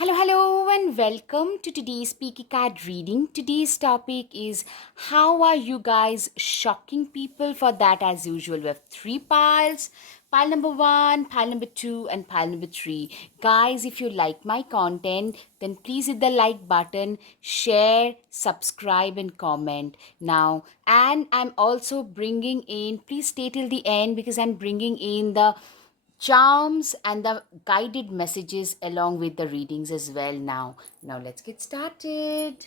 Hello, and welcome to today's Peaky Card reading. Today's topic is how are you guys shocking people? For that, as usual, we have three piles. Pile number one, pile number two, and pile number three. Guys, if you like my content, then please hit the like button, share, subscribe, and comment. Now, and I'm also bringing in, please stay till the end because I'm bringing in the charms and the guided messages along with the readings as well. Now let's get started.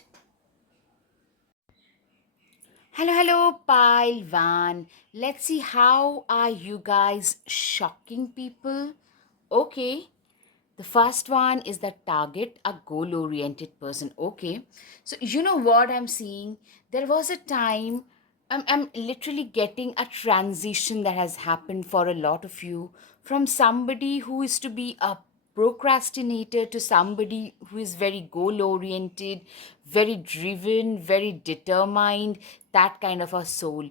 Hello, pile one. Let's see, how are you guys shocking people? Okay, the first one is the target, a goal oriented person. Okay, so you know what I'm seeing? There was a time, I'm literally getting a transition that has happened for a lot of you, from somebody who is to be a procrastinator to somebody who is very goal oriented, very driven, very determined, that kind of a soul.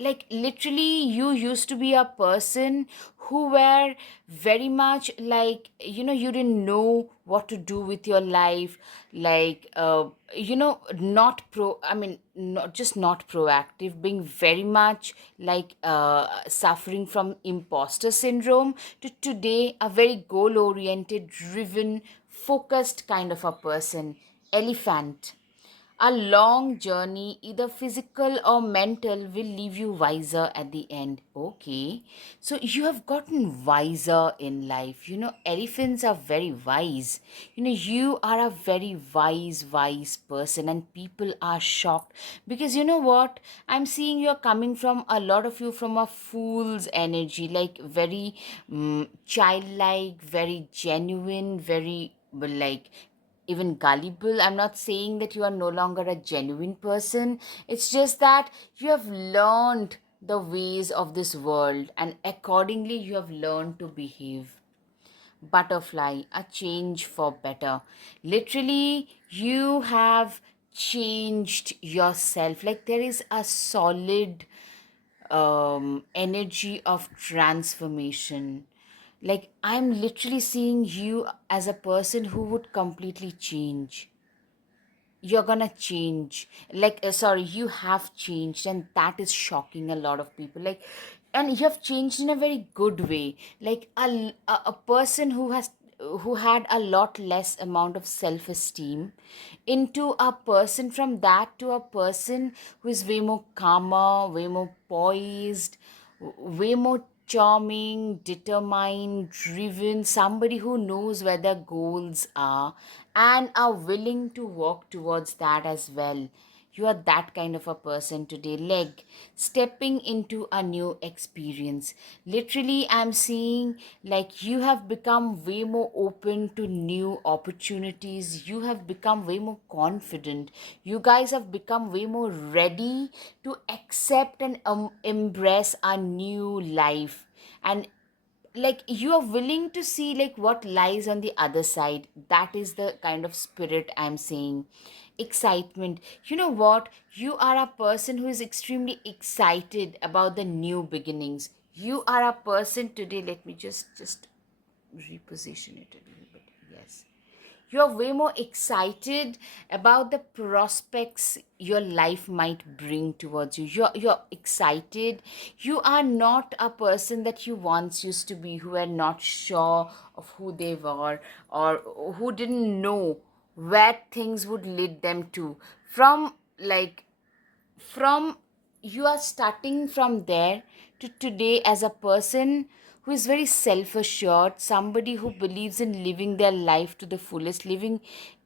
Like literally, you used to be a person who were very much like, you didn't know what to do with your life. Like not not just not proactive, being very much like suffering from imposter syndrome, to today a very goal oriented, driven, focused kind of a person. Elephant. A long journey, either physical or mental, will leave you wiser at the end. Okay. So you have gotten wiser in life. Elephants are very wise. You are a very wise person, and people are shocked because you know what? I'm seeing you're coming from, a lot of you, from a fool's energy, like very childlike, very genuine, very like even gullible. I'm not saying that you are no longer a genuine person. It's just that you have learned the ways of this world, and accordingly, you have learned to behave. Butterfly, a change for better. Literally, you have changed yourself. Like there is a solid energy of transformation. Like I'm literally seeing you as a person who would completely change. You're gonna change, like sorry, you have changed, and that is shocking a lot of people. Like, and you have changed in a very good way. Like a person who had a lot less amount of self-esteem, into a person, from that to a person who is way more calmer, way more poised, way more charming, determined, driven, somebody who knows where their goals are and are willing to work towards that as well. You are that kind of a person today, like stepping into a new experience. Literally, I'm seeing like you have become way more open to new opportunities. You have become way more confident. You guys have become way more ready to accept and embrace a new life. And like you are willing to see like what lies on the other side. That is the kind of spirit I'm saying. Excitement. You know what? You are a person who is extremely excited about the new beginnings. You are a person today, let me just reposition it a little bit. Yes, you're way more excited about the prospects your life might bring towards you. You're excited. You are not a person that you once used to be, who were not sure of who they were, or who didn't know where things would lead them to. From like from you are starting from there to today as a person who is very self assured, somebody who believes in living their life to the fullest, living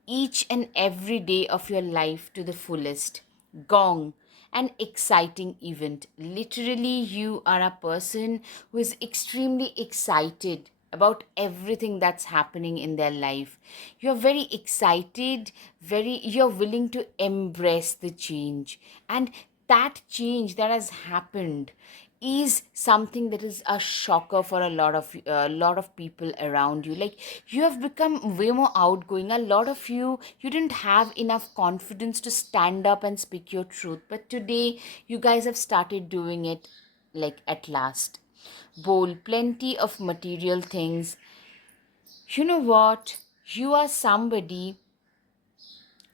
each and every day of your life to the fullest. Gong, an exciting event. Literally, you are a person who is extremely excited about everything that's happening in their life. You're very excited, you're willing to embrace the change. And that change that has happened is something that is a shocker for a lot of people around you. Like you have become way more outgoing. A lot of you didn't have enough confidence to stand up and speak your truth, but today you guys have started doing it, like at last. Bowl, plenty of material things. You know what? You are somebody,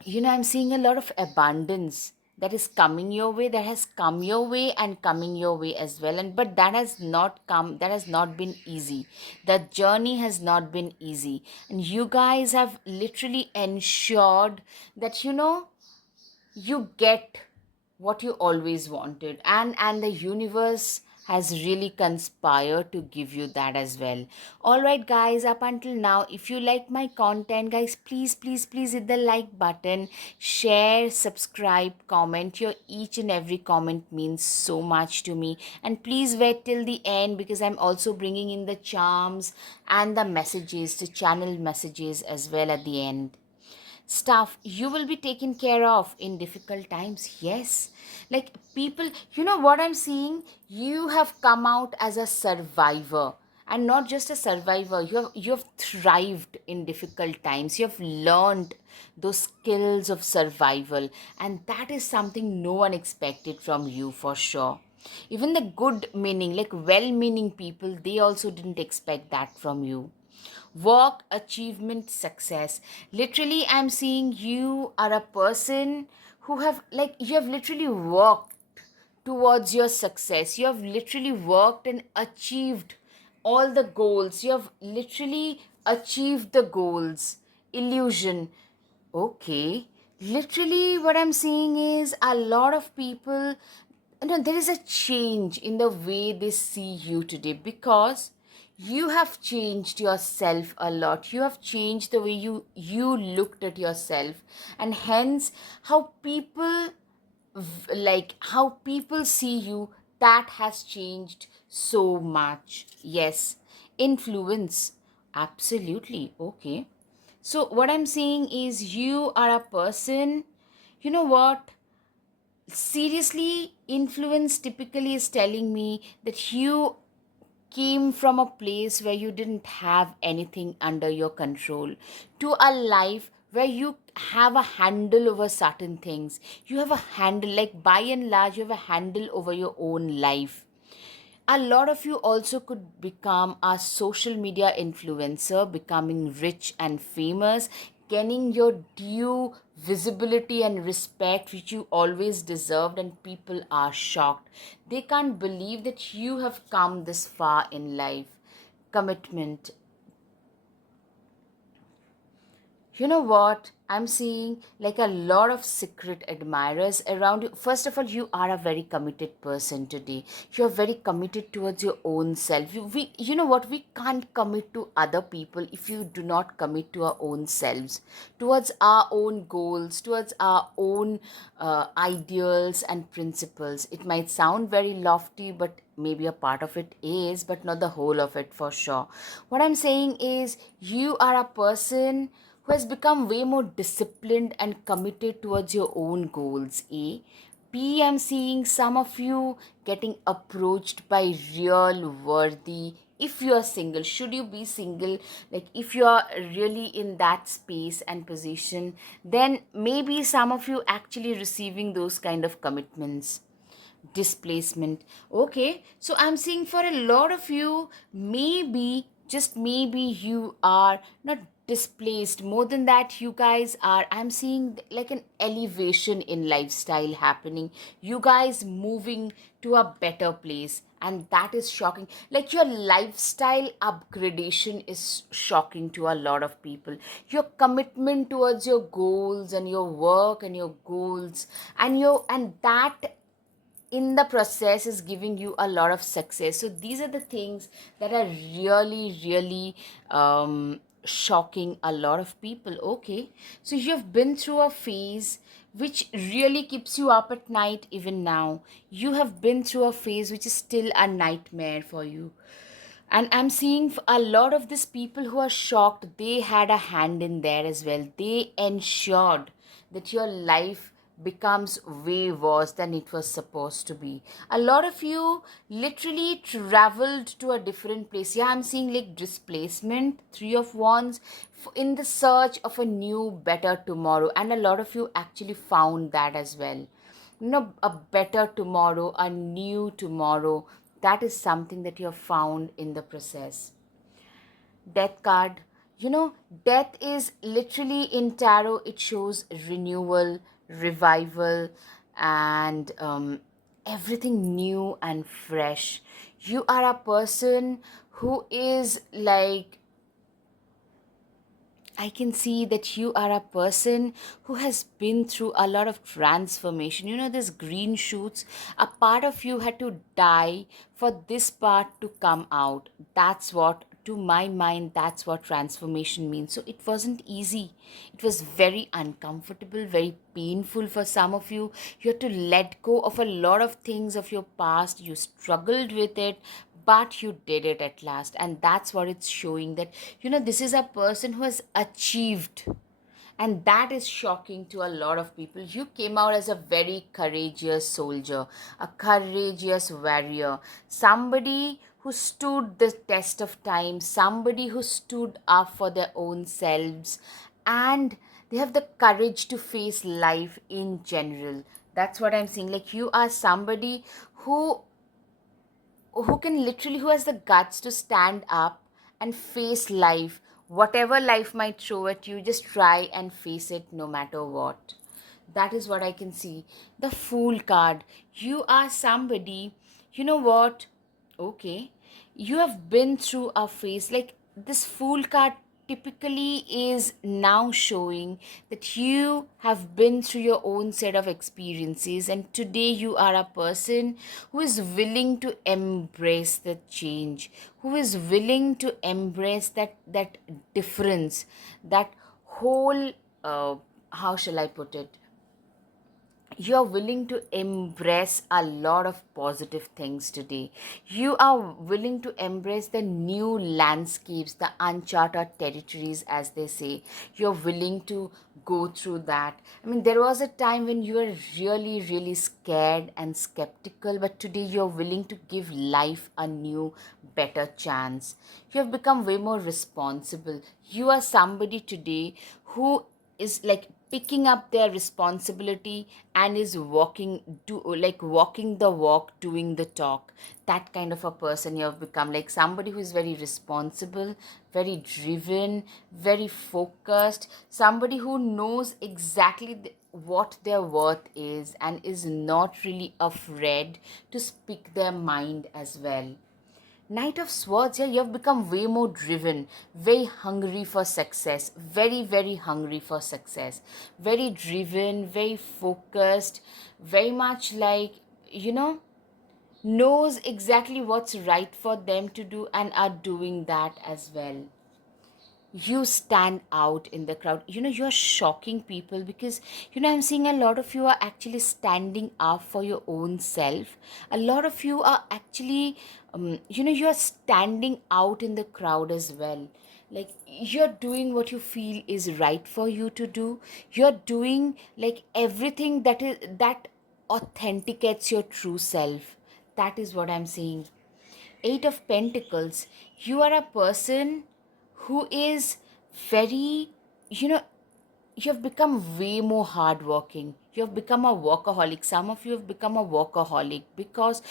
I'm seeing a lot of abundance that is coming your way, that has come your way and coming your way as well. And but that has not come, that has not been easy. The journey has not been easy. And you guys have literally ensured that, you get what you always wanted, and the universe has really conspired to give you that as well. All right guys, up until now, if you like my content, guys, please hit the like button, share, subscribe, comment. Your each and every comment means so much to me. And please wait till the end, because I'm also bringing in the charms and the messages, the channel messages as well at the end. Stuff you will be taken care of in difficult times. Yes, like people, what I'm seeing, you have come out as a survivor. And not just a survivor, you have thrived in difficult times. You have learned those skills of survival, and that is something no one expected from you, for sure. Even the good meaning, like well meaning people, they also didn't expect that from you. Work, achievement, success. Literally, I'm seeing you are a person who have, like, you have literally worked towards your success. You have literally worked and achieved all the goals. You have literally achieved the goals. Illusion. Okay. Literally, what I'm seeing is a lot of people, there is a change in the way they see you today, because you have changed yourself a lot. You have changed the way you looked at yourself, and hence how people, like how people see you, that has changed so much. Yes. Influence. Absolutely. Okay. So what I'm saying is, you are a person, you know what, seriously, influence typically is telling me that you came from a place where you didn't have anything under your control, to a life where you have a handle over certain things. You have a handle, like by and large, you have a handle over your own life. A lot of you also could become a social media influencer, becoming rich and famous, gaining your due visibility and respect which you always deserved, and people are shocked. They can't believe that you have come this far in life. Commitment. You know what? I'm seeing like a lot of secret admirers around you. First of all, you are a very committed person today. You're very committed towards your own self. You know what? We can't commit to other people if you do not commit to our own selves, towards our own goals, towards our own ideals and principles. It might sound very lofty, but maybe a part of it is, but not the whole of it, for sure. What I'm saying is, you are a person who has become way more disciplined and committed towards your own goals. A. B. I'm seeing some of you getting approached by real worthy. If you are single, should you be single, like if you are really in that space and position, then maybe some of you actually receiving those kind of commitments. Displacement. Okay, so I'm seeing for a lot of you, maybe, just maybe, you are not displaced. More than that, you guys are, I'm seeing like an elevation in lifestyle happening. You guys moving to a better place, and that is shocking. Like your lifestyle upgradation is shocking to a lot of people. Your commitment towards your goals and your work and your goals, and that in the process is giving you a lot of success. So these are the things that are really shocking a lot of people. Okay, so you've been through a phase which really keeps you up at night. Even now, you have been through a phase which is still a nightmare for you. And I'm seeing a lot of these people who are shocked, they had a hand in there as well. They ensured that your life becomes way worse than it was supposed to be. A lot of you literally traveled to a different place. Yeah, I'm seeing like displacement, Three of Wands, in the search of a new, better tomorrow. And a lot of you actually found that as well. A better tomorrow, a new tomorrow. That is something that you have found in the process. Death card. You know, death is literally in tarot, it shows renewal, revival, and everything new and fresh. You are a person who is like, I can see that you are a person who has been through a lot of transformation. You know, this green shoots, a part of you had to die for this part to come out. That's what, to my mind, that's what transformation means. So it wasn't easy. It was very uncomfortable, very painful for some of you. You had to let go of a lot of things of your past. You struggled with it, but you did it at last. And that's what it's showing, that this is a person who has achieved, and that is shocking to a lot of people. You came out as a very courageous soldier, a courageous warrior, somebody who stood the test of time, somebody who stood up for their own selves, and they have the courage to face life in general. That's what I'm saying. Like, you are somebody who has the guts to stand up and face life. Whatever life might throw at you, just try and face it no matter what. That is what I can see. The Fool card. You are somebody, you know what? Okay. You have been through a phase. Like, this Fool card typically is now showing that you have been through your own set of experiences, and today you are a person who is willing to embrace the change, who is willing to embrace that difference, that whole, how shall I put it, you're willing to embrace a lot of positive things today. You are willing to embrace the new landscapes, the uncharted territories, as they say. You're willing to go through that. I mean, there was a time when you were really, really scared and skeptical, but today you're willing to give life a new, better chance. You have become way more responsible. You are somebody today who is like picking up their responsibility and is walking the walk, doing the talk. That kind of a person you have become, like somebody who is very responsible, very driven, very focused, somebody who knows exactly what their worth is and is not really afraid to speak their mind as well. Knight of Swords, yeah, you have become way more driven, very hungry for success, very, very hungry for success, very driven, very focused, very much like, you know, knows exactly what's right for them to do and are doing that as well. You stand out in the crowd. You're shocking people because I'm seeing a lot of you are actually standing up for your own self. A lot of you are actually you're standing out in the crowd as well. Like, you're doing what you feel is right for you to do. You're doing like everything that authenticates your true self. That is what I'm saying. Eight of Pentacles. You are a person who is very, you know, you have become way more hardworking. You have become a workaholic. Some of you have become a workaholic because,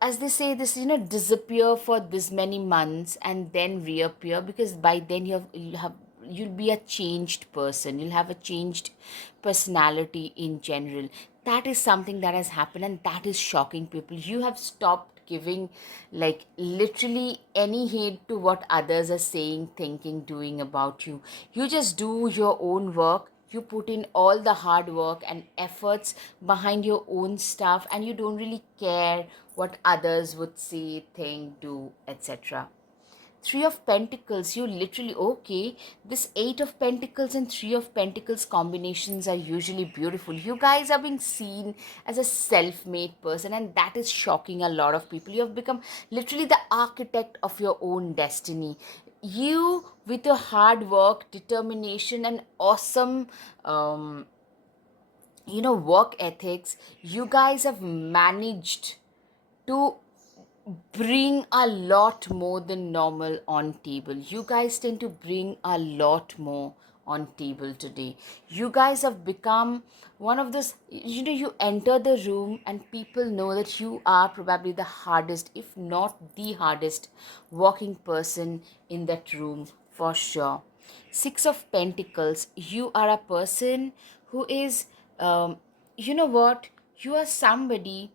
as they say, this, disappear for this many months and then reappear, because by then you'll be a changed person. You'll have a changed personality in general. That is something that has happened, and that is shocking people. You have stopped giving like literally any hate to what others are saying, thinking, doing about you. You just do your own work. You put in all the hard work and efforts behind your own stuff, and you don't really care what others would say, think, do, etc. Three of Pentacles, you literally, okay, this Eight of Pentacles and Three of Pentacles combinations are usually beautiful. You guys are being seen as a self-made person, and that is shocking a lot of people. You have become literally the architect of your own destiny. You, with your hard work, determination, and awesome work ethics, you guys have managed to bring a lot more than normal on table. You guys tend to bring a lot more on table today. You guys have become one of those, you enter the room and people know that you are probably the hardest, if not the hardest working person in that room for sure. Six of Pentacles, you are a person who is, um, you know what? You are somebody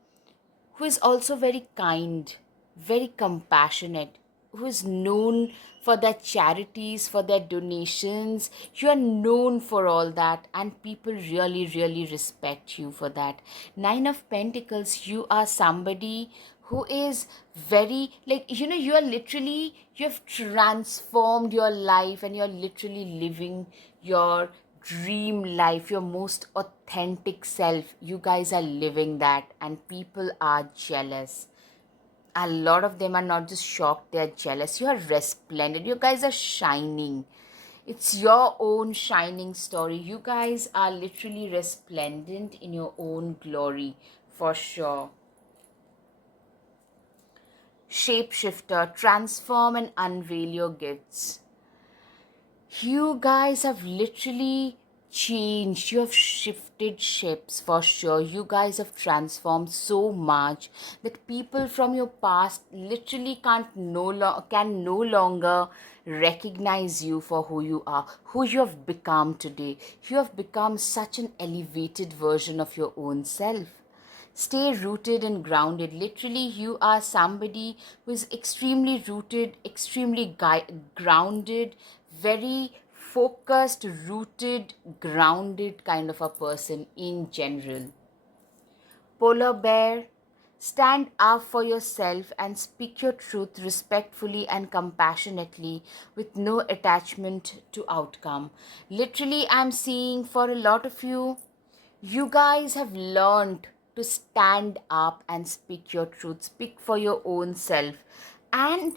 who is also very kind, very compassionate, who is known for their charities, for their donations. You are known for all that, and people really, really respect you for that. Nine of Pentacles, you are somebody who is very, like, you are literally, you have transformed your life and you're literally living your dream life, your most authentic self. You guys are living that, and people are jealous. A lot of them are not just shocked, they're jealous. You are resplendent, you guys are shining. It's your own shining story. You guys are literally resplendent in your own glory, for sure. Shapeshifter, transform and unveil your gifts. You guys have literally changed. You have shifted ships, for sure. You guys have transformed so much that people from your past literally can no longer recognize you for who you are, who you have become today. You have become such an elevated version of your own self. Stay rooted and grounded. Literally, you are somebody who is extremely rooted, extremely grounded, very focused, rooted, grounded kind of a person in general. Polar bear, stand up for yourself and speak your truth respectfully and compassionately with no attachment to outcome. Literally, I'm seeing for a lot of you, you guys have learned to stand up and speak your truth, speak for your own self, and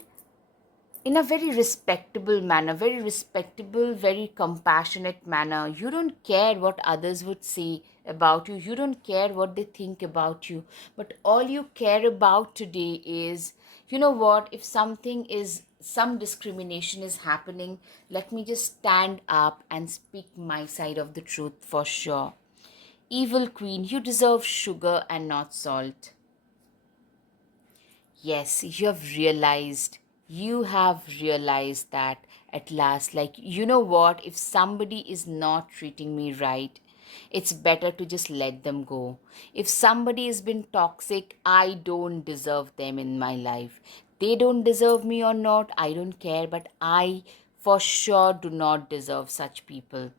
in a very respectable manner, very respectable, very compassionate manner. You don't care what others would say about you, you don't care what they think about you, but all you care about today is, you know what, if some discrimination is happening, let me just stand up and speak my side of the truth, for sure. Evil Queen, you deserve sugar and not salt. Yes, you have realized that at last. Like, you know what? If somebody is not treating me right, it's better to just let them go. If somebody has been toxic, I don't deserve them in my life. They don't deserve me or not, I don't care, but I for sure do not deserve such people.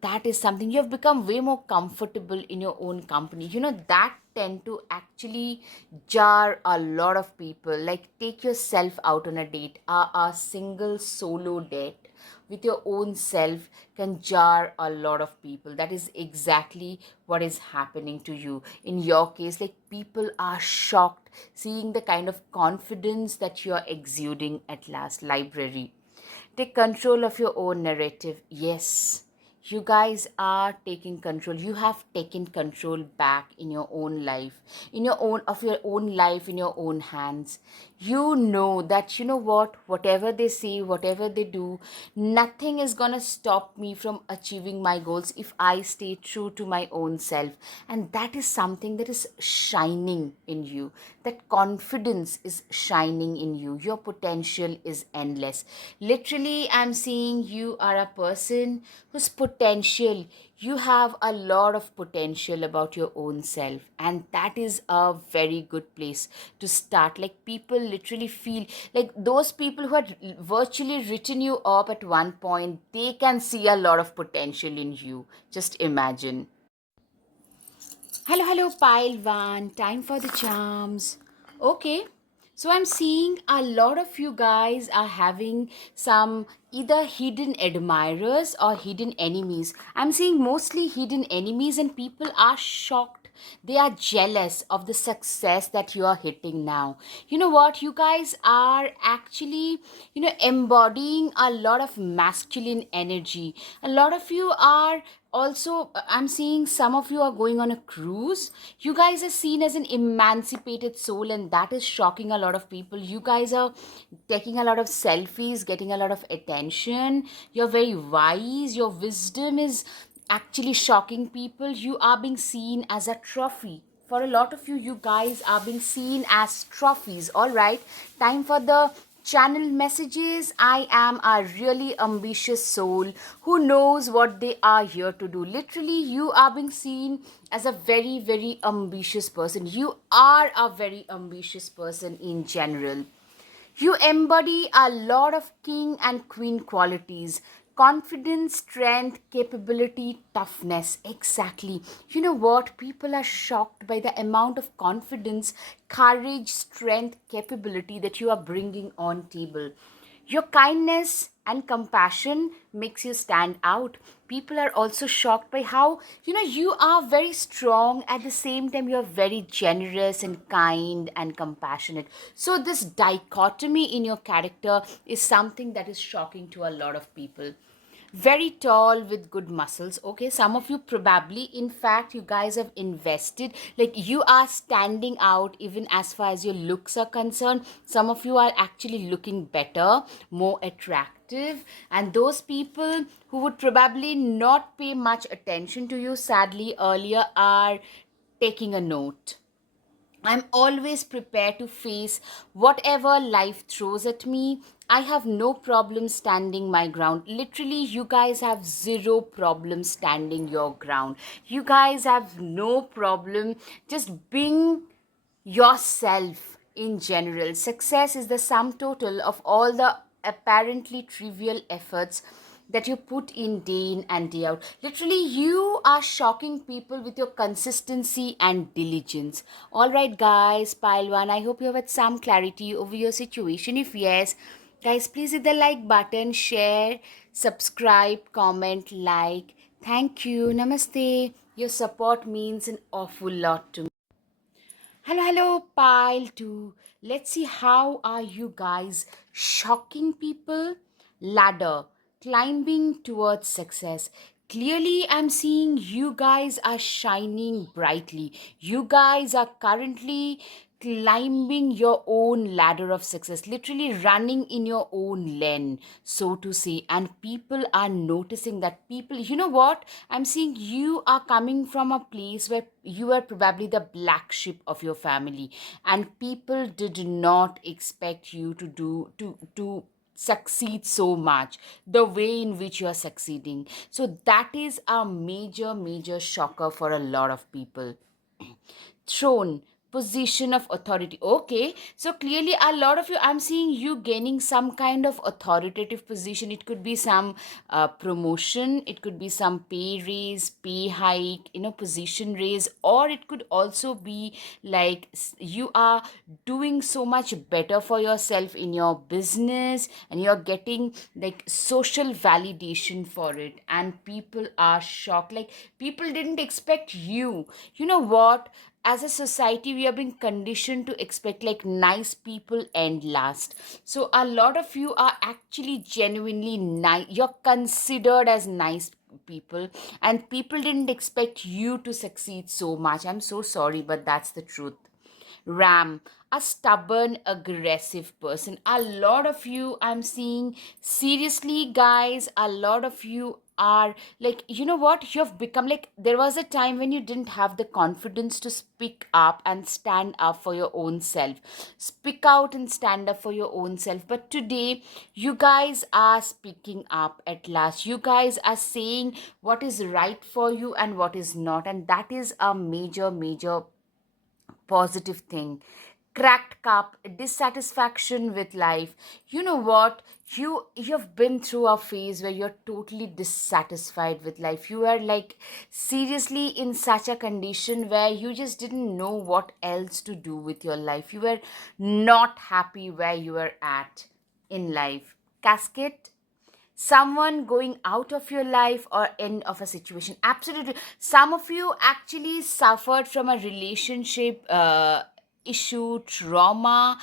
That is something, you have become way more comfortable in your own company. That tend to actually jar a lot of people. Like, take yourself out on a date. A single solo date with your own self can jar a lot of people. That is exactly what is happening to you in your case. Like, people are shocked seeing the kind of confidence that you are exuding at last. Library, take control of your own narrative. Yes, you guys are taking control. You have taken control back in your own life, in your own life, in your own hands. You know that, you know what, whatever they say, whatever they do, nothing is gonna stop me from achieving my goals if I stay true to my own self. And that is something that is shining in you. That confidence is shining in you. Your potential is endless. Literally, I'm seeing you are a person whose potential, you have a lot of potential about your own self, and that is a very good place to start. Like, people literally feel like those people who had virtually written you up at one point, they can see a lot of potential in you. Just imagine. Hello, hello, pile one. Time for the charms. Okay, so I'm seeing a lot of you guys are having some either hidden admirers or hidden enemies. I'm seeing mostly hidden enemies, and people are shocked. They are jealous of the success that you are hitting now. You know what? You guys are actually, embodying a lot of masculine energy. A lot of you are also, I'm seeing some of you are going on a cruise. You guys are seen as an emancipated soul, and that is shocking a lot of people. You guys are taking a lot of selfies, getting a lot of attention. You're very wise. Your wisdom is actually shocking people. You are being seen as a trophy. For a lot of you, you guys are being seen as trophies. All right, time for the channel messages. I am a really ambitious soul who knows what they are here to do. Literally, you are being seen as a very, very ambitious person. You are a very ambitious person in general. You embody a lot of king and queen qualities: confidence, strength, capability, toughness. Exactly. You know what? People are shocked by the amount of confidence, courage, strength, capability that you are bringing on table. Your kindness and compassion makes you stand out. People are also shocked by how, you are very strong, at the same time you're very generous and kind and compassionate. So this dichotomy in your character is something that is shocking to a lot of people. Very tall with good muscles. Okay, some of you probably, in fact, you guys have invested, like you are standing out even as far as your looks are concerned. Some of you are actually looking better, more attractive, and those people who would probably not pay much attention to you, sadly, earlier, are taking a note. I'm always prepared to face whatever life throws at me. I have no problem standing my ground. Literally, you guys have zero problem standing your ground. You guys have no problem just being yourself in general. Success is the sum total of all the apparently trivial efforts that you put in day in and day out. Literally, you are shocking people with your consistency and diligence. All right, guys, pile one. I hope you have had some clarity over your situation. If yes, guys, please hit the like button, share, subscribe, comment, like. Thank you. Namaste. Your support means an awful lot to me. Hello, hello, pile two. Let's see how are you guys shocking people. Ladder, climbing towards success. Clearly, I'm seeing you guys are shining brightly. You guys are currently climbing your own ladder of success, literally running in your own lane, so to say. And people are noticing that. People, you know what? I'm seeing you are coming from a place where you are probably the black sheep of your family, and people did not expect you to do to succeed so much the way in which you are succeeding. So that is a major shocker for a lot of people. Throne, position of authority. Okay, so clearly a lot of you, I'm seeing you gaining some kind of authoritative position. It could be some promotion, it could be some pay raise, pay hike, position raise, or it could also be like you are doing so much better for yourself in your business, and you're getting like social validation for it, and people are shocked. Like, people didn't expect you. You know what? As a society, we are being conditioned to expect like nice people end last. So a lot of you are actually genuinely nice. You're considered as nice people, and people didn't expect you to succeed so much. I'm so sorry, but that's the truth. Ram, a stubborn, aggressive person. A lot of you, I'm seeing, seriously, guys, a lot of you are like, you know what? You have become like, there was a time when you didn't have the confidence to speak up and stand up for your own self. Speak out and stand up for your own self. But today, you guys are speaking up at last. You guys are saying what is right for you and what is not. And that is a major positive thing. Cracked cup, dissatisfaction with life. You know what? You've been through a phase where you're totally dissatisfied with life. You are like seriously in such a condition where you just didn't know what else to do with your life. You were not happy where you were at in life. Casket, someone going out of your life or end of a situation. Absolutely, some of you actually suffered from a relationship issue, trauma,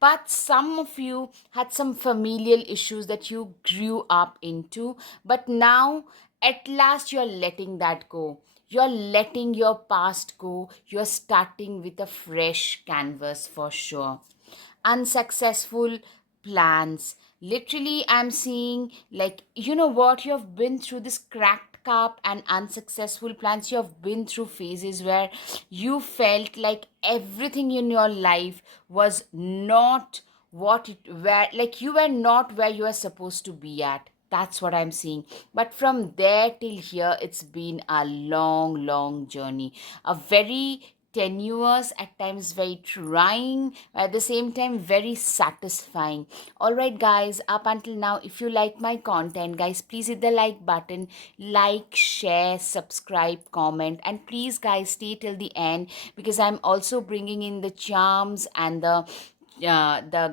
but some of you had some familial issues that you grew up into, but now at last you're letting that go. You're letting your past go. You're starting with a fresh canvas for sure. Unsuccessful plans. Literally, I'm seeing like, you know what? You have been through this cracked cup and unsuccessful plans. You have been through phases where you felt like everything in your life was not where, like, you were not where you are supposed to be at. That's what I'm seeing. But from there till here, it's been a long, long journey. A very tenuous, at times very trying, at the same time very satisfying. All right, guys, up until now, if you like my content, guys, please hit the like button, like, share, subscribe, comment, and please, guys, stay till the end, because I'm also bringing in the charms and the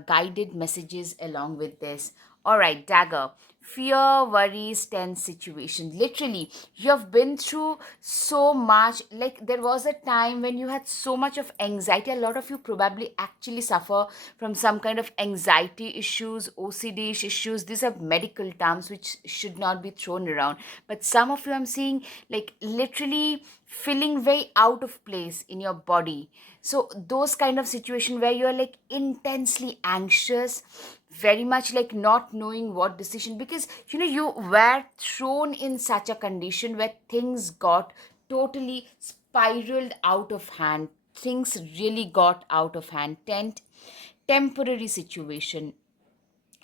guided messages along with this. All right, Dagger. Fear, worries, tense situation. Literally, you have been through so much. Like, there was a time when you had so much of anxiety. A lot of you probably actually suffer from some kind of anxiety issues, OCD issues. These are medical terms which should not be thrown around. But some of you, I'm seeing, like, literally feeling very out of place in your body. So those kind of situation where you're like intensely anxious, very much like not knowing what decision, because you were thrown in such a condition where things got totally spiraled out of hand. Things really got out of hand. Temporary situation.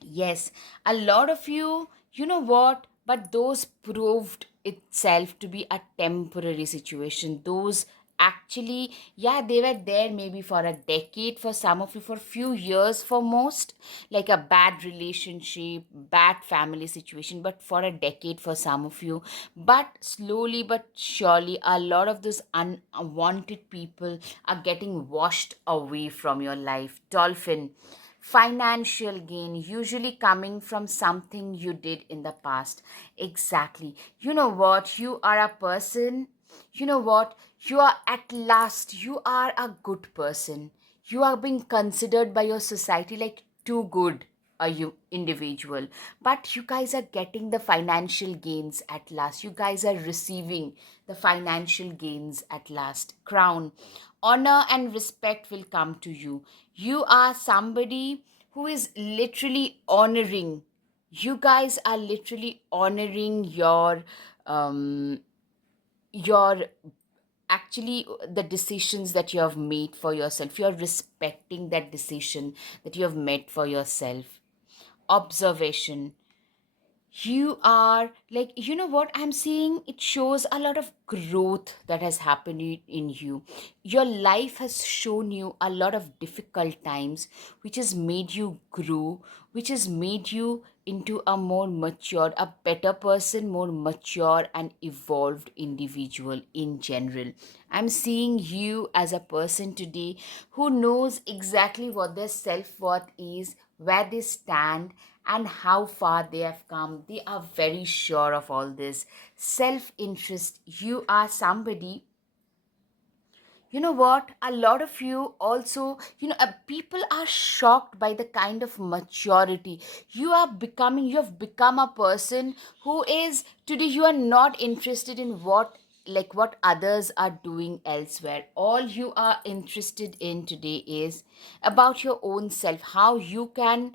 Yes, a lot of you, you know what? But those proved itself to be a temporary situation. Those actually, yeah, they were there maybe for a decade, for some of you, for few years, for most, like a bad relationship, bad family situation, but for a decade for some of you. But slowly but surely, a lot of those unwanted people are getting washed away from your life. Dolphin. Financial gain, usually coming from something you did in the past. Exactly. You know what? You are a person. You know what? You are, at last, you are a good person. You are being considered by your society like too good a you individual, but you guys are getting the financial gains at last. You guys are receiving the financial gains at last. Crown. Honor and respect will come to you. You are somebody who is literally honoring. You guys are literally honoring um your actually the decisions that you have made for yourself. You're respecting that decision that you have made for yourself. Observation. You are like, you know what I'm seeing, it shows a lot of growth that has happened in you. Your life has shown you a lot of difficult times, which has made you grow, which has made you into a more mature, a better person, more mature and evolved individual in general. I'm seeing you as a person today who knows exactly what their self-worth is, where they stand, and how far they have come. They are very sure of all this. Self interest. You are somebody, you know what, a lot of you also, people are shocked by the kind of maturity you are becoming. You have become a person who is today, you are not interested in what others are doing elsewhere. All you are interested in today is about your own self, how you can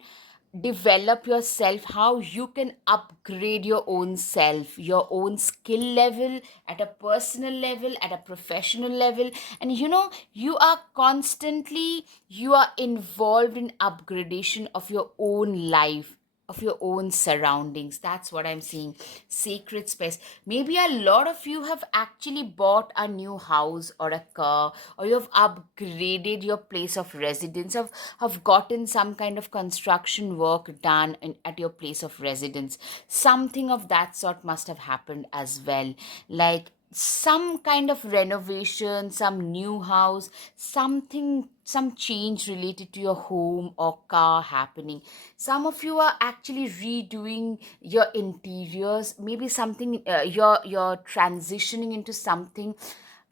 develop yourself, how you can upgrade your own self, your own skill level, at a personal level, at a professional level. And you are constantly, you are involved in upgradation of your own life, of your own surroundings. That's what I'm seeing. Sacred space. Maybe a lot of you have actually bought a new house or a car, or you have upgraded your place of residence, have gotten some kind of construction work done at your place of residence. Something of that sort must have happened as well. Like some kind of renovation, some new house, something, some change related to your home or car happening. Some of you are actually redoing your interiors. Maybe something, you're transitioning into something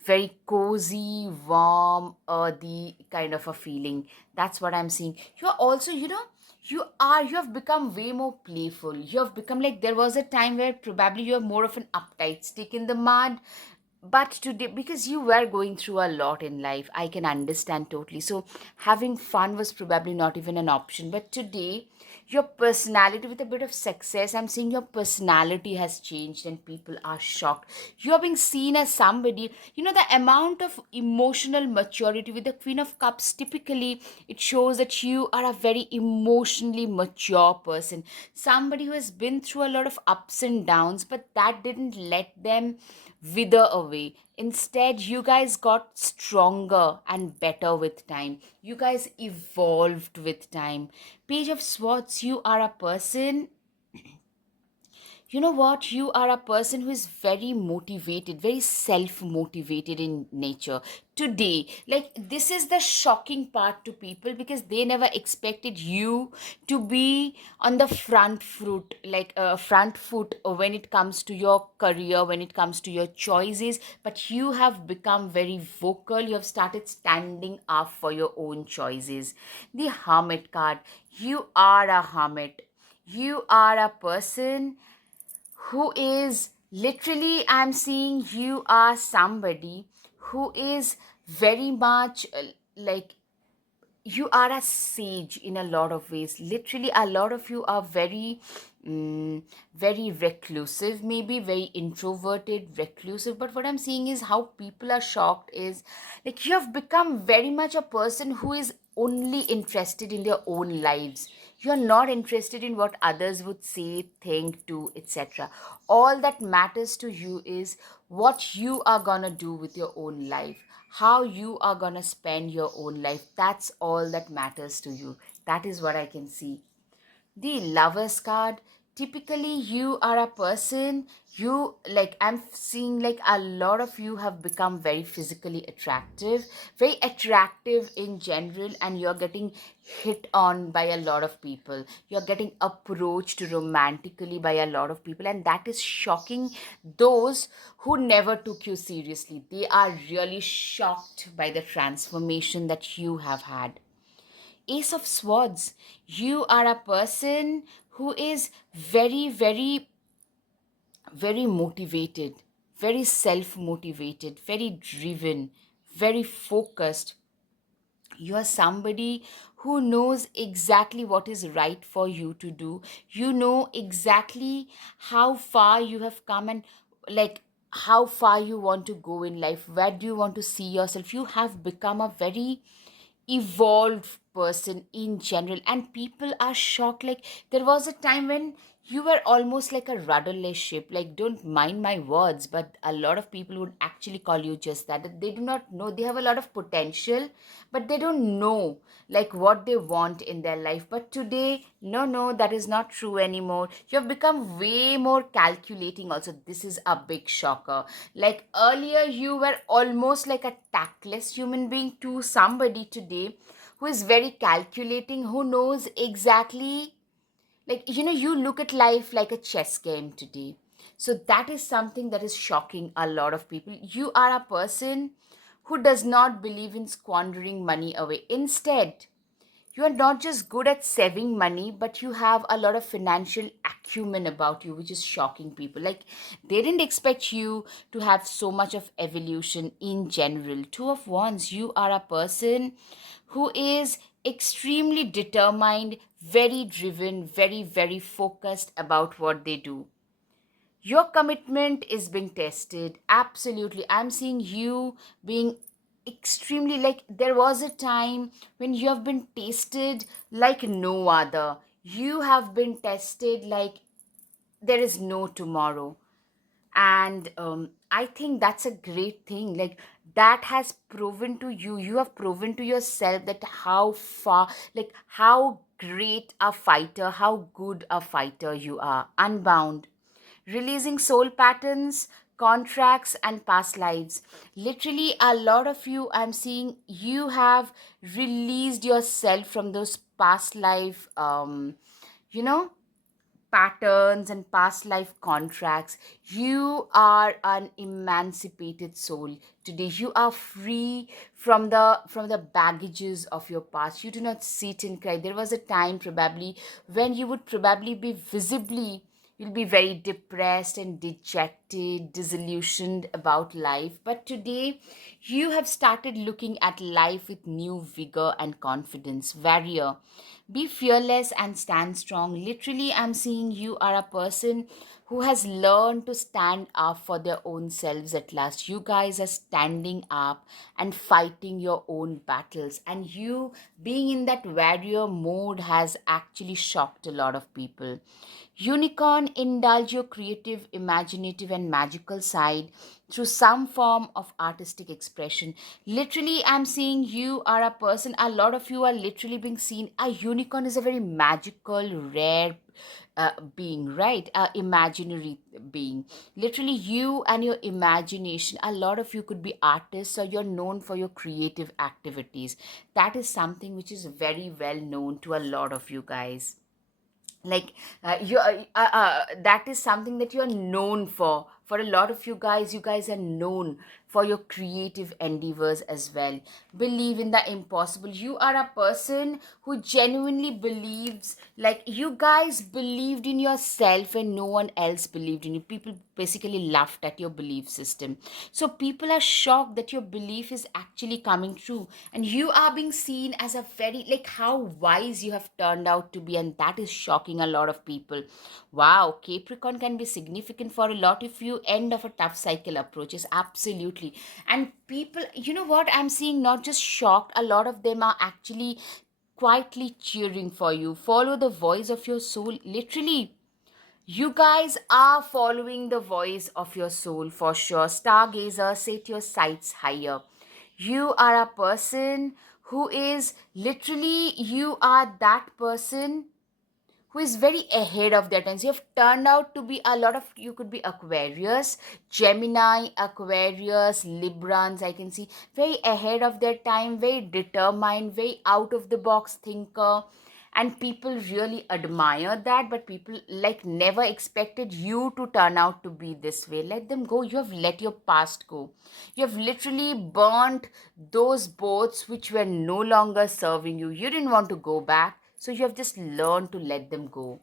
very cozy, warm, earthy kind of a feeling. That's what I'm seeing. You're also, you have become way more playful. You have become, like, there was a time where probably you're more of an uptight stick in the mud, but today, because you were going through a lot in life, I can understand totally. So having fun was probably not even an option, but today your personality with a bit of success. I'm seeing your personality has changed and people are shocked. You're being seen as somebody, the amount of emotional maturity with the Queen of Cups, typically it shows that you are a very emotionally mature person, somebody who has been through a lot of ups and downs, but that didn't let them wither away. Instead, you guys got stronger and better with time. You guys evolved with time. Page of Swords, you are a person, you are a person who is very motivated, very self motivated in nature. Today, like, this is the shocking part to people because they never expected you to be on the front foot when it comes to your career, when it comes to your choices. But you have become very vocal, you have started standing up for your own choices. The Hermit card, you are a hermit. You are a person who is literally, I'm seeing you are somebody who is very much like, you are a sage in a lot of ways. Literally, a lot of you are very reclusive, maybe very introverted, reclusive. But what I'm seeing is how people are shocked is, like, you have become very much a person who is only interested in their own lives. You're not interested in what others would say, think, do, etc. All that matters to you is what you are gonna do with your own life, how you are gonna spend your own life. That's all that matters to you. That is what I can see. The Lovers card, typically you are a person, you, like, I'm seeing like a lot of you have become very physically attractive, very attractive in general, and you're getting hit on by a lot of people, you're getting approached romantically by a lot of people, and that is shocking those who never took you seriously. They are really shocked by the transformation that you have had. Ace of Swords, you are a person who is very motivated, very self motivated, very driven, very focused. You are somebody who knows exactly what is right for you to do. You know exactly how far you have come, and, like, how far you want to go in life. Where do you want to see yourself? You have become a very evolved person in general, and people are shocked. Like, there was a time when you were almost like a rudderless ship. Like, don't mind my words, but a lot of people would actually call you just that. That they do not know, they have a lot of potential, but they don't know like what they want in their life. But today, no, that is not true anymore. You have become way more calculating also. This is a big shocker. Like, earlier you were almost like a tactless human being, to somebody today who is very calculating, who knows exactly, like, you look at life like a chess game today. So that is something that is shocking a lot of people. You are a person who does not believe in squandering money away. Instead, you are not just good at saving money, but you have a lot of financial acumen about you, which is shocking people. Like, they didn't expect you to have so much of evolution in general. Two of Wands, you are a person who is extremely determined, very driven, very focused about what they do. Your commitment is being tested. Absolutely. I'm seeing you being extremely, like, there was a time when you have been tested like no other. You have been tested like there is no tomorrow. And I think that's a great thing. Like, that has proven to you, you have proven to yourself that how far, like, how great a fighter, how good a fighter you are. Unbound, releasing soul patterns, contracts, and past lives. Literally, a lot of you, I'm seeing you have released yourself from those past life, you know, patterns and past life contracts. You are an emancipated soul today. You are free from the baggages of your past. You do not sit and cry. There was a time probably when you would probably be visibly, You'll be very depressed and dejected, disillusioned about life. But today, you have started looking at life with new vigor and confidence. Warrior, be fearless and stand strong. Literally, I'm seeing you are a person who has learned to stand up for their own selves at last. You guys are standing up and fighting your own battles. And you being in that warrior mode has actually shocked a lot of people. Unicorn, indulge your creative, imaginative, and magical side through some form of artistic expression. Literally, I'm seeing you are a person, a lot of you are literally being seen. A unicorn is a very magical, rare being, right? A imaginary being. Literally, you and your imagination, a lot of you could be artists or you're known for your creative activities. That is something which is very well known to a lot of you guys. Like that is something that you're known for a lot of you guys are known for your creative endeavors as well. Believe in the impossible. You are a person who genuinely believes, like, you guys believed in yourself and no one else believed in you. People basically laughed at your belief system, so people are shocked that your belief is actually coming true, and you are being seen as a very, like, how wise you have turned out to be, and that is shocking a lot of people. Wow, Capricorn can be significant for a lot of you. End of a tough cycle approaches, absolutely. And people, you know what, I'm seeing not just shocked, a lot of them are actually quietly cheering for you. Follow the voice of your soul. Literally, you guys are following the voice of your soul for sure. Stargazer, set your sights higher. You are a person who is literally, you are that person who is very ahead of their times. You have turned out to be, a lot of you could be Aquarius, Gemini, Aquarius, Librans. I can see very ahead of their time, very determined, very out of the box thinker. And people really admire that, but people like never expected you to turn out to be this way. Let them go. You have let your past go. You have literally burnt those boats which were no longer serving you. You didn't want to go back, so you have just learned to let them go.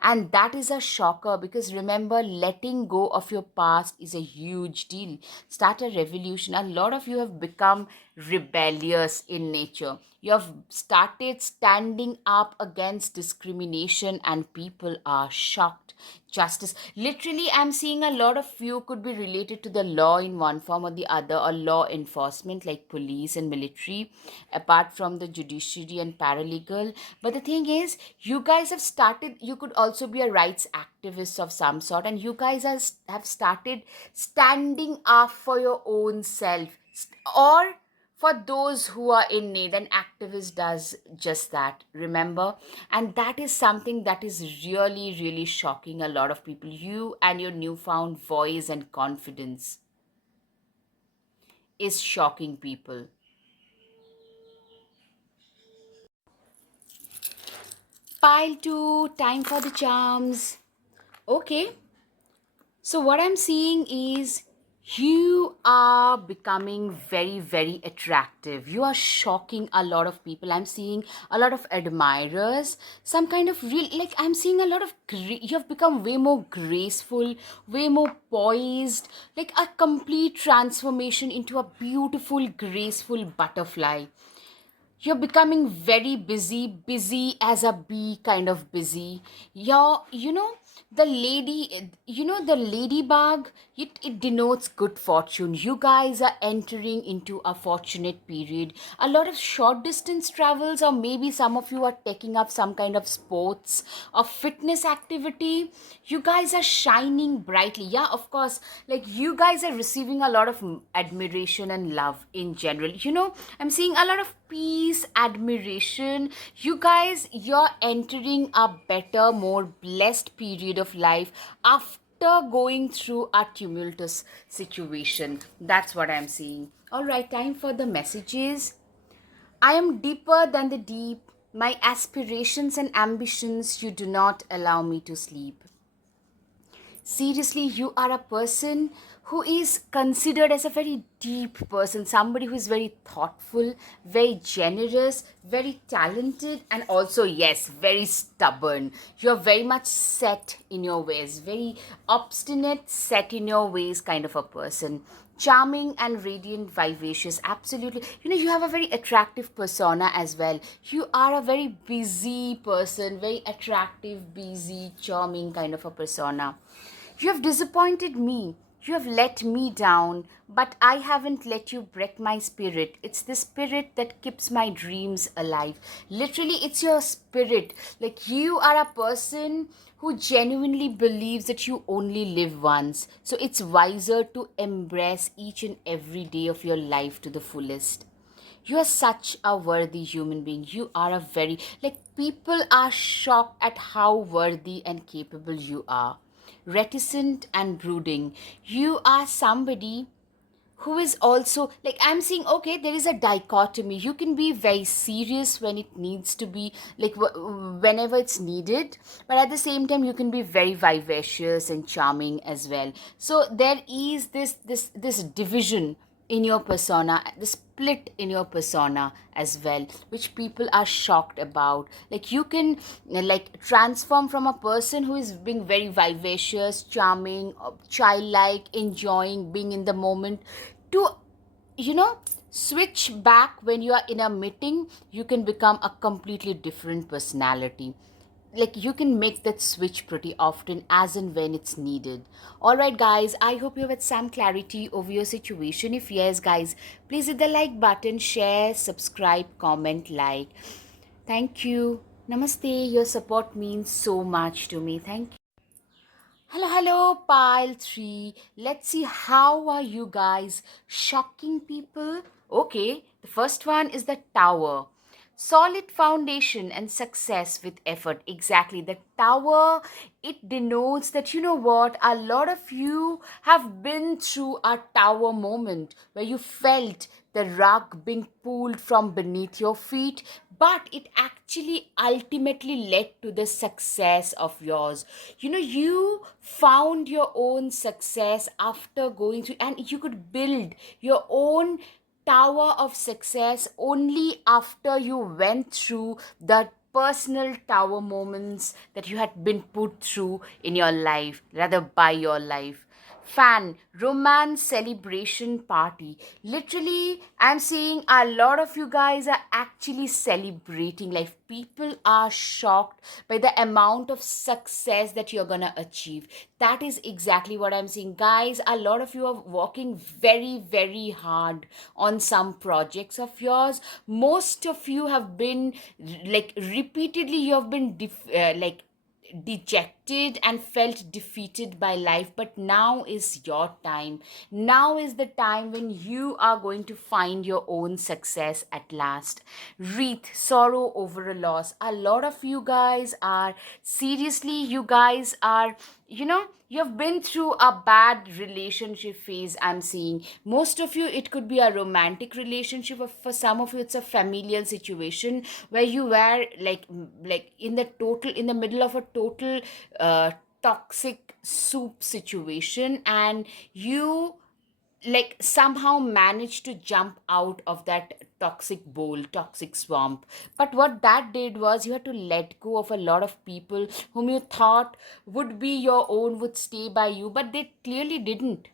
And that is a shocker, because remember, letting go of your past is a huge deal. Start a revolution. A lot of you have become rebellious in nature. You have started standing up against discrimination, and people are shocked. Justice. Literally, I'm seeing a lot of you could be related to the law in one form or the other, or law enforcement like police and military, apart from the judiciary and paralegal. But the thing is, you guys have started, you could also be a rights activist of some sort, and you guys have started standing up for your own self, or for those who are in need. An activist does just that, remember. And that is something that is really, really shocking a lot of people. You and your newfound voice and confidence is shocking people. Pile 2, time for the charms. Okay, so what I'm seeing is you are becoming very, very attractive. You are shocking a lot of people. I'm seeing a lot of admirers, some kind of real, like, I'm seeing a lot of, you have become way more graceful, way more poised, like a complete transformation into a beautiful, graceful butterfly. You're becoming very busy, busy as a bee kind of busy. You're, you know, the lady, you know, the ladybug, it denotes good fortune. You guys are entering into a fortunate period. A lot of short distance travels, or maybe some of you are taking up some kind of sports or fitness activity. You guys are shining brightly. Yeah, of course, like, you guys are receiving a lot of admiration and love in general. You know, I'm seeing a lot of peace, admiration. You guys, you're entering a better, more blessed period of life after going through a tumultuous situation. That's what I'm seeing. All right, time for the messages. I am deeper than the deep. My aspirations and ambitions, you do not allow me to sleep. Seriously, you are a person who is considered as a very deep person, somebody who is very thoughtful, very generous, very talented, and also, yes, very stubborn. You're very much set in your ways, very obstinate, set in your ways kind of a person. Charming and radiant, vivacious, absolutely. You have a very attractive persona as well. You are a very busy person, very attractive, busy, charming kind of a persona. You have disappointed me. You have let me down, but I haven't let you break my spirit. It's the spirit that keeps my dreams alive. Literally, it's your spirit. Like, you are a person who genuinely believes that you only live once. So, it's wiser to embrace each and every day of your life to the fullest. You are such a worthy human being. You are a very, like, people are shocked at how worthy and capable you are. Reticent and brooding. You are somebody who is also, like, I'm seeing, okay, there is a dichotomy. You can be very serious when it needs to be, like, whenever it's needed, but at the same time you can be very vivacious and charming as well. So there is this division in your persona, the split in your persona as well, which people are shocked about. Like, you can like transform from a person who is being very vivacious, charming, childlike, enjoying being in the moment, to, you know switch back when you are in a meeting. You can become a completely different personality. Like, you can make that switch pretty often as and when it's needed. All right, guys, I hope you have had some clarity over your situation. If yes, guys, please hit the like button, share, subscribe, comment, like. Thank you. Namaste. Your support means so much to me. Thank you. Hello, hello, pile 3. Let's see, how are you guys shocking people? Okay, the first one is the tower. Solid foundation and success with effort. Exactly. The tower, it denotes that, you know what, a lot of you have been through a tower moment where you felt the rug being pulled from beneath your feet, but it actually ultimately led to the success of yours. You found your own success after going through, and you could build your own tower of success only after you went through the personal tower moments that you had been put through in your life, rather by your life. Fan, romance celebration party. Literally, I'm seeing a lot of you guys are actually celebrating life. People are shocked by the amount of success that you're gonna achieve. That is exactly what I'm seeing. Guys, a lot of you are working very, very hard on some projects of yours. Most of you have been, like, repeatedly, you have been like dejected and felt defeated by life, but now is your time. Now is the time when you are going to find your own success at last. Wreath, sorrow over a loss. A lot of you guys are, seriously, you guys are, you've been through a bad relationship phase. I'm seeing most of you, it could be a romantic relationship, or for some of you it's a familial situation where you were like in the middle of a total toxic soup situation, and you, like, somehow managed to jump out of that toxic bowl, toxic swamp. But what that did was, you had to let go of a lot of people whom you thought would be your own, would stay by you, but they clearly didn't.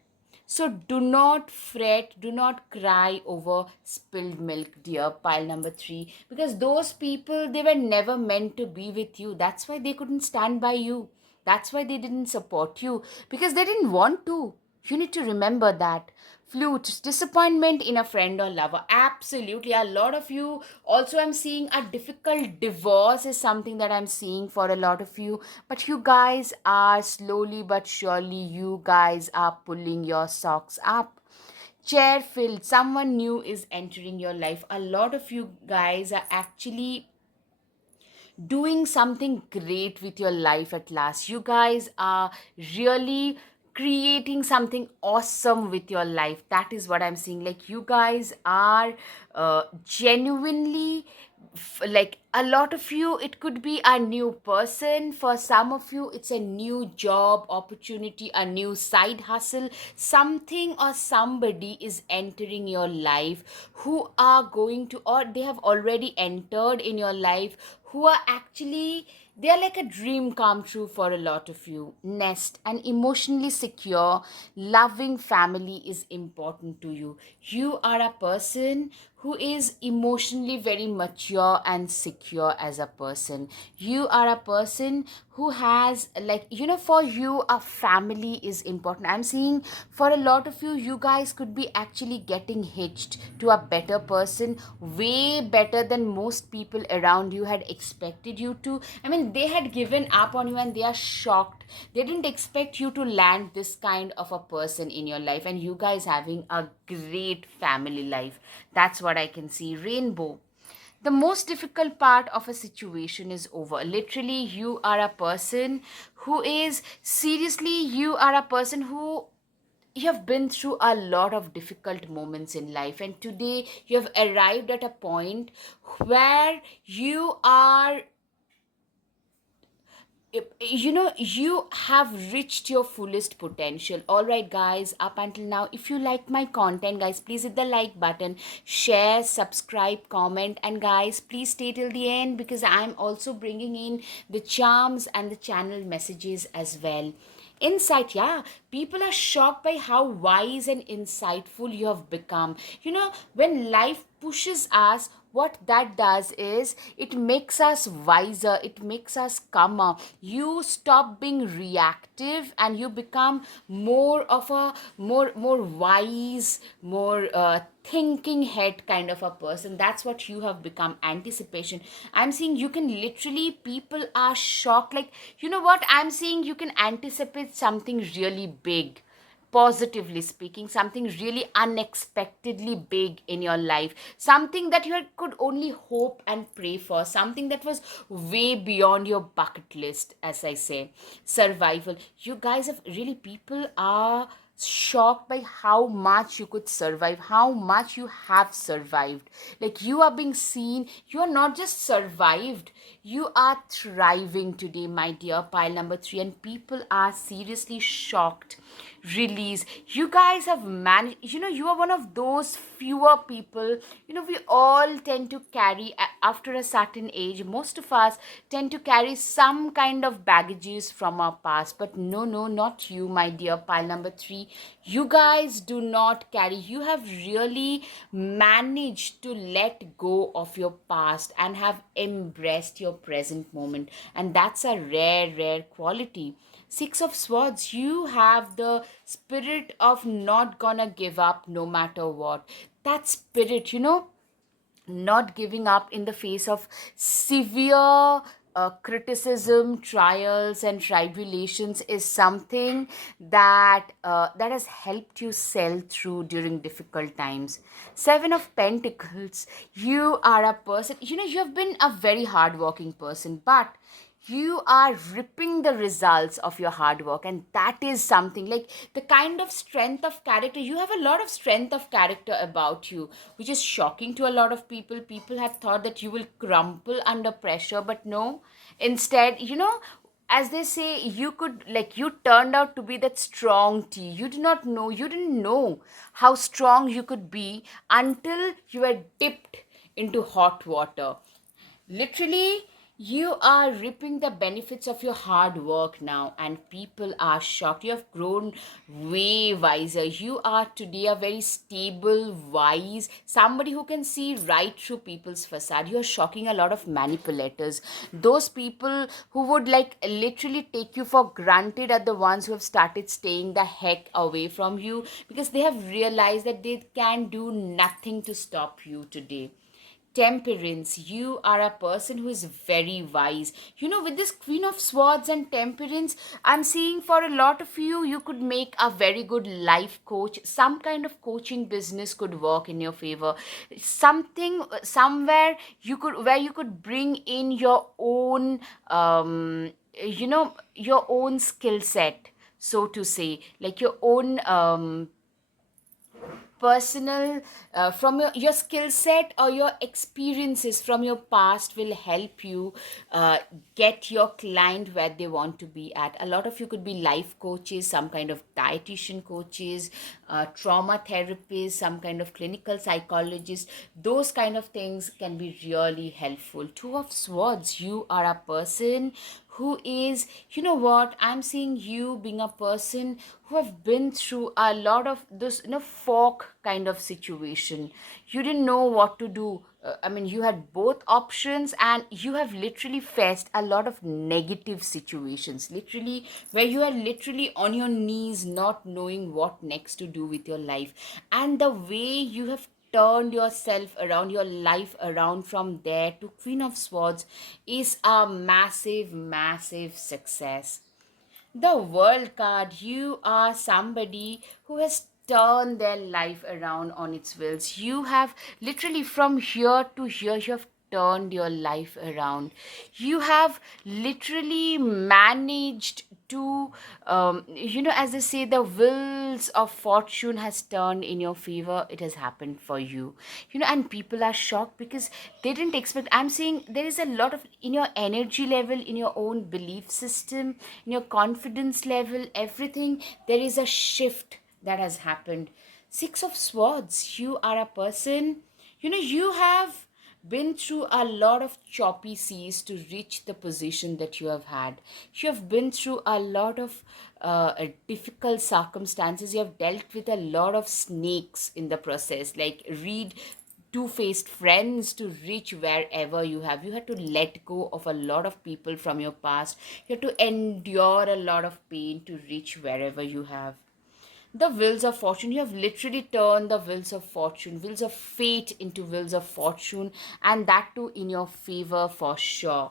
So do not fret, do not cry over spilled milk, dear pile number 3, because those people, they were never meant to be with you. That's why they couldn't stand by you. That's why they didn't support you, because they didn't want to. You need to remember that. Flute, disappointment in a friend or lover. Absolutely. A lot of you, also, I'm seeing a difficult divorce is something that I'm seeing for a lot of you. But you guys are slowly but surely, you guys are pulling your socks up. Chair filled, someone new is entering your life. A lot of you guys are actually doing something great with your life at last. You guys are really creating something awesome with your life. That is what I'm seeing. Like, you guys are genuinely like a lot of you, it could be a new person. For some of you, it's a new job opportunity, a new side hustle. Something or somebody is entering your life who are going to, or they have already entered in your life, who are actually, they are like a dream come true for a lot of you. Nest, an emotionally secure, loving family is important to you. You are a person who is emotionally very mature and secure as a person. You are a person who has, like, for you, a family is important. I'm seeing for a lot of you, you guys could be actually getting hitched to a better person, way better than most people around you had expected you to. I mean, they had given up on you and they are shocked. They didn't expect you to land this kind of a person in your life, and you guys having a great family life. That's what I can see. Rainbow. The most difficult part of a situation is over. Literally, you are a person who is, seriously, you are a person who, you have been through a lot of difficult moments in life, and today you have arrived at a point where you are, you have reached your fullest potential. All right, guys, up until now, if you like my content, guys, please hit the like button, share, subscribe, comment, and guys, please stay till the end, because I'm also bringing in the charms and the channel messages as well. Insight, yeah, people are shocked by how wise and insightful you have become. When life pushes us, what that does is it makes us wiser, it makes us calmer. You stop being reactive and you become more of a more wise, more thinking head kind of a person. That's what you have become. Anticipation, I'm seeing you can literally, people are shocked, like, what I'm seeing, you can anticipate something really big, positively speaking, something really unexpectedly big in your life, something that you could only hope and pray for, something that was way beyond your bucket list, as I say. Survival, you guys have really, people are shocked by how much you could survive, how much you have survived. Like, you are being seen, you are not just survived, you are thriving today, my dear pile number 3, and people are seriously shocked. Release, you guys have managed, you are one of those fewer people. We all tend to carry, after a certain age, most of us tend to carry some kind of baggages from our past, but no, no, not you, my dear pile number 3. You guys do not carry, you have really managed to let go of your past and have embraced your present moment, and that's a rare, rare quality. Six of Swords, you have the spirit of not gonna give up no matter what. That spirit, not giving up in the face of severe criticism, trials, and tribulations is something that has helped you sail through during difficult times. Seven of Pentacles, you are a person, you have been a very hardworking person, but you are ripping the results of your hard work, and that is something, like, the kind of strength of character, you have a lot of strength of character about you, which is shocking to a lot of people. People have thought that you will crumple under pressure, but no, instead, as they say, you could, like, you turned out to be that strong tea. You didn't know how strong you could be until you were dipped into hot water. Literally, you are reaping the benefits of your hard work now, and people are shocked. You have grown way wiser. You are today a very stable, wise, somebody who can see right through people's facade. You are shocking a lot of manipulators. Those people who would, like, literally take you for granted are the ones who have started staying the heck away from you, because they have realized that they can do nothing to stop you today. Temperance, you are a person who is very wise. With this Queen of Swords and Temperance, I'm seeing for a lot of you, you could make a very good life coach. Some kind of coaching business could work in your favor. Something, somewhere you could, where you could bring in your own, your own skill set, so to say, like your own, personal from your skill set or your experiences from your past will help you get your client where they want to be at. A lot of you could be life coaches, some kind of dietitian coaches, trauma therapists, some kind of clinical psychologist. Those kind of things can be really helpful. Two of Swords, you are a person who is, you know what, I'm seeing you being a person who have been through a lot of this, fork kind of situation. You didn't know what to do. I mean, you had both options, and you have literally faced a lot of negative situations, literally, where you are literally on your knees, not knowing what next to do with your life. And the way you have turned yourself around, your life around from there to Queen of Swords is a massive, massive success. The World card, you are somebody who has turned their life around on its wheels. You have literally from here to here, you have turned your life around. You have literally managed to, as they say, the wheels of fortune has turned in your favor. It has happened for you. And people are shocked because they didn't expect. I'm saying there is a lot of, in your energy level, in your own belief system, in your confidence level, everything, there is a shift that has happened. Six of Swords, you are a person, you have been through a lot of choppy seas to reach the position that you have had. You have been through a lot of difficult circumstances. You have dealt with a lot of snakes in the process. Like, read two-faced friends to reach wherever you have. You had to let go of a lot of people from your past. You had to endure a lot of pain to reach wherever you have. The wheels of fortune, you have literally turned the wheels of fortune, wheels of fate into wheels of fortune, and that too in your favor for sure.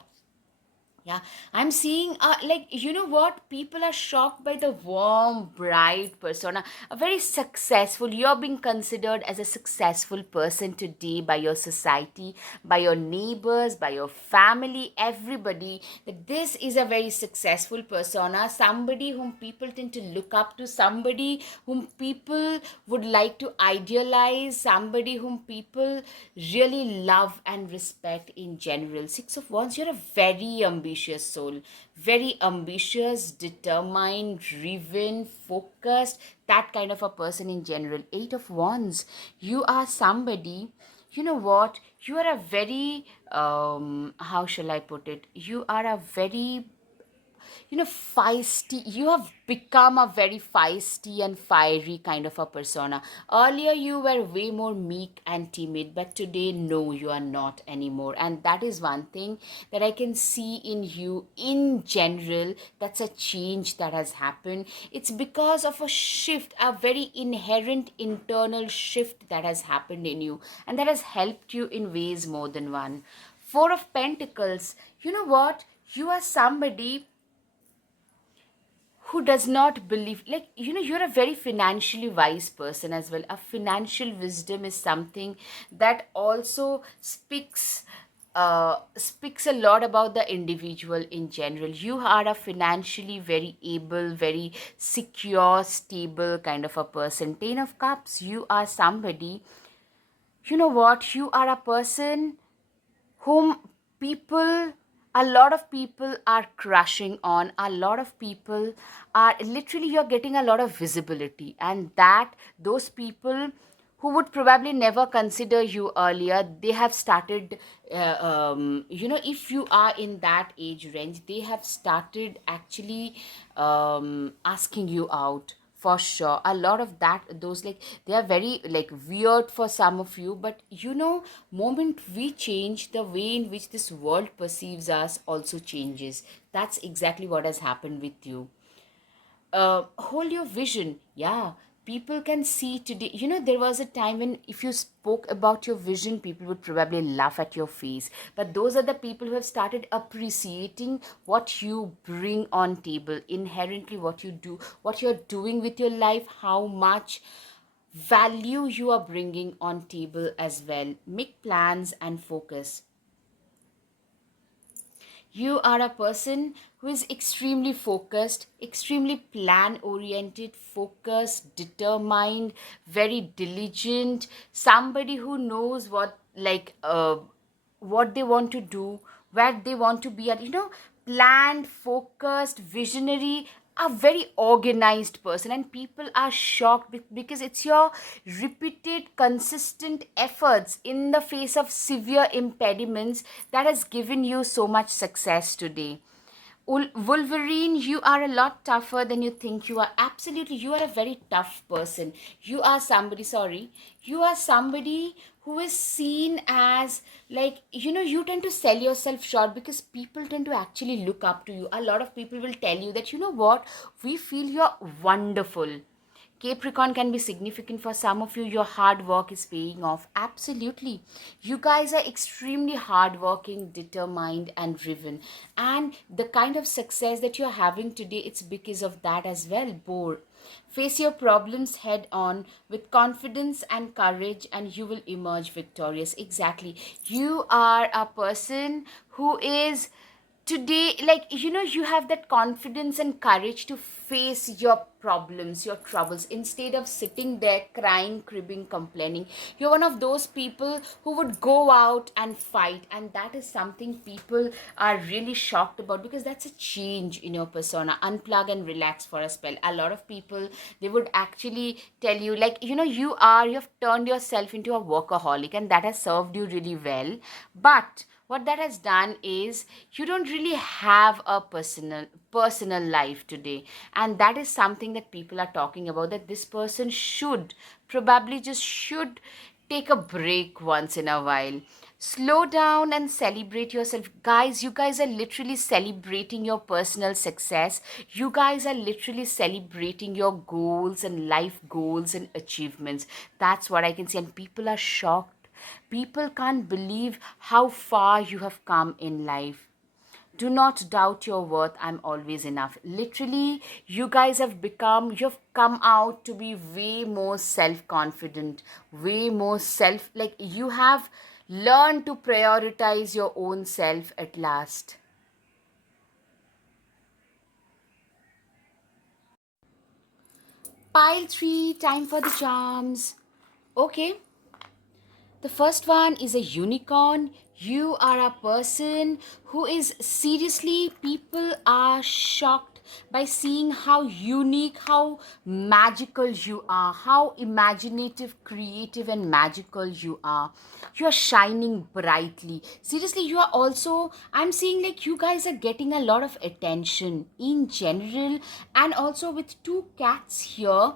Yeah, I'm seeing, like, you know what? People are shocked by the warm, bright persona. A very successful, you're being considered as a successful person today by your society, by your neighbors, by your family, everybody. That this is a very successful persona, somebody whom people tend to look up to, somebody whom people would like to idealize, somebody whom people really love and respect in general. Six of Wands, you're a very ambitious soul, very ambitious, determined, driven, focused, that kind of a person in general. Eight of Wands, you are somebody, you know what, you are a very, how shall I put it, you are a very, feisty. You have become a very feisty and fiery kind of a persona. Earlier you were way more meek and timid, but today no, you are not anymore. And that is one thing that I can see in you in general. That's a change that has happened. It's because of a shift, a very inherent internal shift that has happened in you, and that has helped you in ways more than one. Four of Pentacles, you know what, you are somebody who does not believe, like, you're a very financially wise person as well. A financial wisdom is something that also speaks a lot about the individual in general. You are a financially very able, very secure, stable kind of a person. Ten of Cups, you are somebody, you know what, you are a person whom people, a lot of people are crushing on. A lot of people are literally, you're getting a lot of visibility, and that those people who would probably never consider you earlier, they have started, if you are in that age range, they have started actually asking you out for sure. A lot of that, those, like, they are very, like, weird for some of you, but moment we change, the way in which this world perceives us also changes. That's exactly what has happened with you. Hold your vision. Yeah, people can see today. There was a time when if you spoke about your vision, people would probably laugh at your face. But those are the people who have started appreciating what you bring on table, inherently what you do, what you're doing with your life, how much value you are bringing on table as well. Make plans and focus. You are a person who is extremely focused, extremely plan oriented, focused, determined, very diligent, somebody who knows what they want to do, where they want to be at, planned, focused, visionary, a very organized person. And people are shocked because it's your repeated, consistent efforts in the face of severe impediments that has given you so much success today. Wolverine, you are a lot tougher than you think you are. Absolutely, you are a very tough person. You are somebody who is seen as, like, you tend to sell yourself short because people tend to actually look up to you. A lot of people will tell you that, what, we feel you're wonderful. Capricorn can be significant for some of you. Your hard work is paying off. Absolutely. You guys are extremely hardworking, determined, and driven. And the kind of success that you're having today, it's because of that as well. Bore. Face your problems head on with confidence and courage, and you will emerge victorious. Exactly. You are a person who is today, like, you have that confidence and courage to face your problems, your troubles, instead of sitting there crying, cribbing, complaining. You're one of those people who would go out and fight, and that is something people are really shocked about, because that's a change in your persona. Unplug and relax for a spell. A lot of people, they would actually tell you, like, you've turned yourself into a workaholic, and that has served you really well. But what that has done is, you don't really have a personal life today, and that is something that people are talking about, that this person should probably just should take a break once in a while. Slow down and celebrate yourself. Guys, you guys are literally celebrating your personal success. You guys are literally celebrating your goals and life goals and achievements. That's what I can see, and people are shocked. People can't believe how far you have come in life. Do not doubt your worth. I'm always enough. Literally, you've come out to be way more self confident, way more like, you have learned to prioritize your own self at last. Pile 3, time for the charms. Okay. The first one is a unicorn. You are a person who is seriously, people are shocked by seeing how unique, how magical you are, how imaginative, creative, and magical you are. You are shining brightly. Seriously, you are also, I'm seeing like you guys are getting a lot of attention in general, and also with two cats here,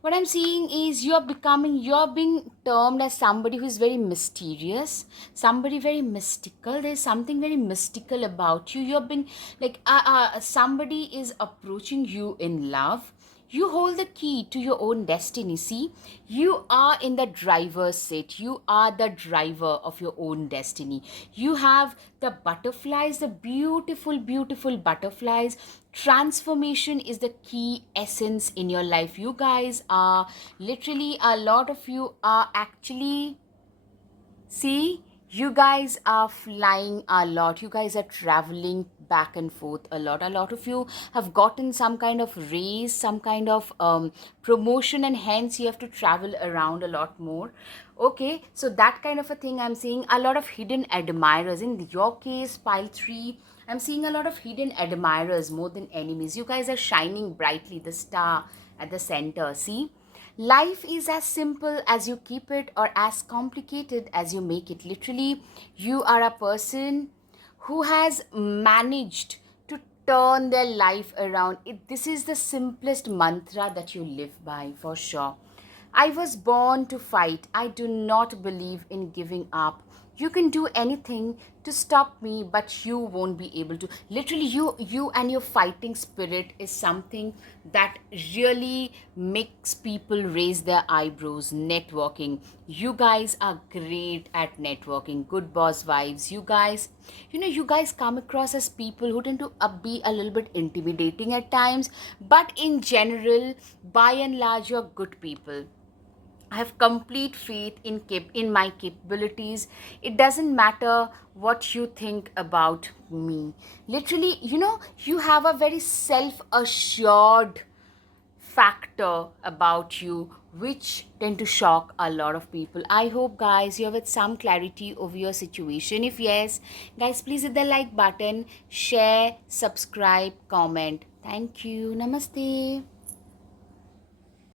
what I'm seeing is you're being termed as somebody who is very mysterious, somebody very mystical. There's something very mystical about you. You're being like, somebody is approaching you in love. You hold the key to your own destiny. See, you are in the driver's seat. You are the driver of your own destiny. You have the butterflies, the beautiful, beautiful butterflies. Transformation is the key essence in your life. You guys are literally, a lot of you are actually, see, you guys are flying a lot. You guys are traveling back and forth a lot. A lot of you have gotten some kind of raise, some kind of promotion, and hence you have to travel around a lot more. Okay, so that kind of a thing I'm seeing. A lot of hidden admirers. In your case, pile 3, I'm seeing a lot of hidden admirers more than enemies. You guys are shining brightly, the star at the center. See? Life is as simple as you keep it, or as complicated as you make it. Literally, you are a person who has managed to turn their life around. This is the simplest mantra that you live by, for sure. I was born to fight. I do not believe in giving up. You can do anything to stop me, but you won't be able to. Literally, you and your fighting spirit is something that really makes people raise their eyebrows. Networking. You guys are great at networking. Good boss vibes. You guys come across as people who tend to be a little bit intimidating at times, but in general, by and large, you're good people. I have complete faith in my capabilities. It doesn't matter what you think about me. Literally, you have a very self-assured factor about you which tend to shock a lot of people. I hope guys you have had some clarity over your situation. If yes, guys, please hit the like button, share, subscribe, comment. Thank you. Namaste.